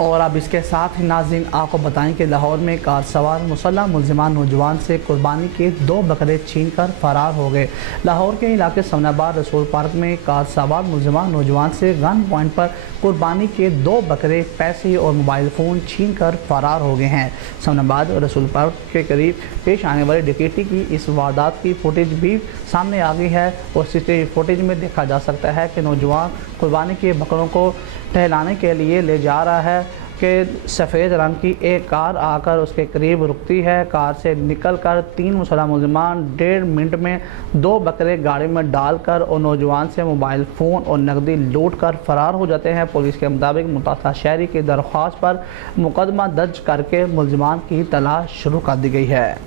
और अब इसके साथ ही नाज़रीन आपको बताएं कि लाहौर में कार सवार मुसल्लह मुलजिमान नौजवान से कुर्बानी के 2 बकरे छीन कर फरार हो गए। लाहौर के इलाके समनाबाद रसूल पार्क में कार सवार मुलजिमान नौजवान से गन पॉइंट पर कुर्बानी के 2 बकरे, पैसे और मोबाइल फ़ोन छीन कर फरार हो गए हैं। समनाबाद रसूल पार्क के करीब पेश आने वाली डकैती की इस वारदात की फुटेज भी सामने आ गई है और सीसीटीवी फुटेज में देखा जा सकता है कि नौजवान कुर्बानी के बकरों को टहलाने के लिए ले जा रहा है कि सफ़ेद रंग की एक कार आकर उसके करीब रुकती है। कार से निकलकर 3 मुसल्लह मुलजिमान 1.5 मिनट में 2 बकरे गाड़ी में डालकर और नौजवान से मोबाइल फ़ोन और नकदी लूट कर फरार हो जाते हैं। पुलिस के मुताबिक मुतासरा शहरी की दरख्वास्त पर मुकदमा दर्ज करके मुलजिमान की तलाश शुरू कर दी गई है।